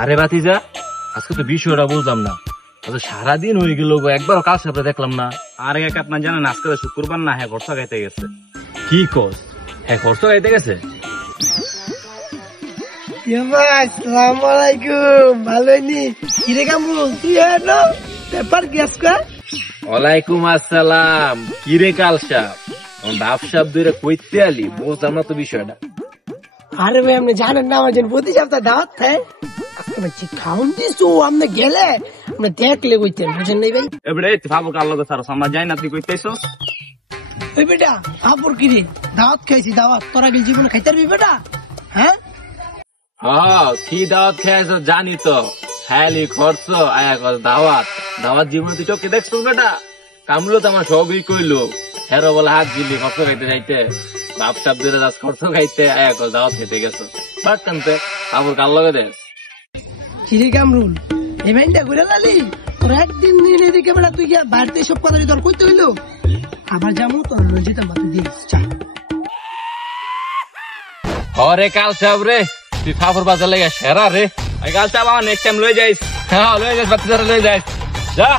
আরে বাতিজা, আজকে তো বিষয়টা বুঝলাম না। সারাদিন হয়ে গেল, একবার কাজ সাথে দেখলাম না। আরে এক আপনার জানেন আজকে শুক্রবার না, হ্যাঁ খরচা খাইতে গেছে। কি কস? হ্যাঁ, খরচ খাইতে গেছে। আসসালামু আলাইকুম। ভালো নি? কিরে কামরু, তুই এনো পেপার গ্যাস কা? ওয়ালাইকুম আসসালাম। কিরে কাল সাপ, ডাব সাপ ধরে কইতে আলি, বুঝলাম না তো বিষয়টা। আরে ভাই আপনি জানেন না আমার জন্য প্রতি সপ্তাহ দাওয়াত খায়। আজকে ভাই খাউন দিছু, আপনি গেলে আপনি দেখলে কইতেন, বুঝেন নাই ভাই? এবারে তুই ভাবো কার লগে সারস, আমরা যাই না, তুই কইতেছো। ওই বেটা আপর কিরে দাওয়াত খাইছি, দাওয়াত তোরা কি জীবনে খাইতে পারবি বেটা? হ্যাঁ হ্যাঁ, কি দাওয়াত খেয়েছ জানি তো। হ্যালি খরচ আয়া কর দাওয়াত। দাওয়াত জীবনে তুই চোখে দেখছো বেটা? কামলো তো আমার সবই কইলো। হেরো বলে হাত দিলি খরচ খাইতে যাইতে, বাপ সাপ ধরে যাস খরচ খাইতে, আয়া কর দাওয়াত খেতে গেছো। বাট কানতে আবার কার লগে দেশ। কিরে কামরুল, ইভেন্টটা ঘুরে লালি তোর একদিন দিন এদিকে বেটা তুই গিয়া বাড়িতে সব কথা তোর কইতে হইলো। আবার যাবো তোর যেতাম বাতি দিয়ে চা। হরে কাল সাপ রে, তুই ফাফর বাজার লেগে সেরা রে। কাল চাপ আমার নেক্সট টাইম লয়ে যাইস। হ্যাঁ লয়ে যাস, বাতি ধরে লয়ে যাস। যা।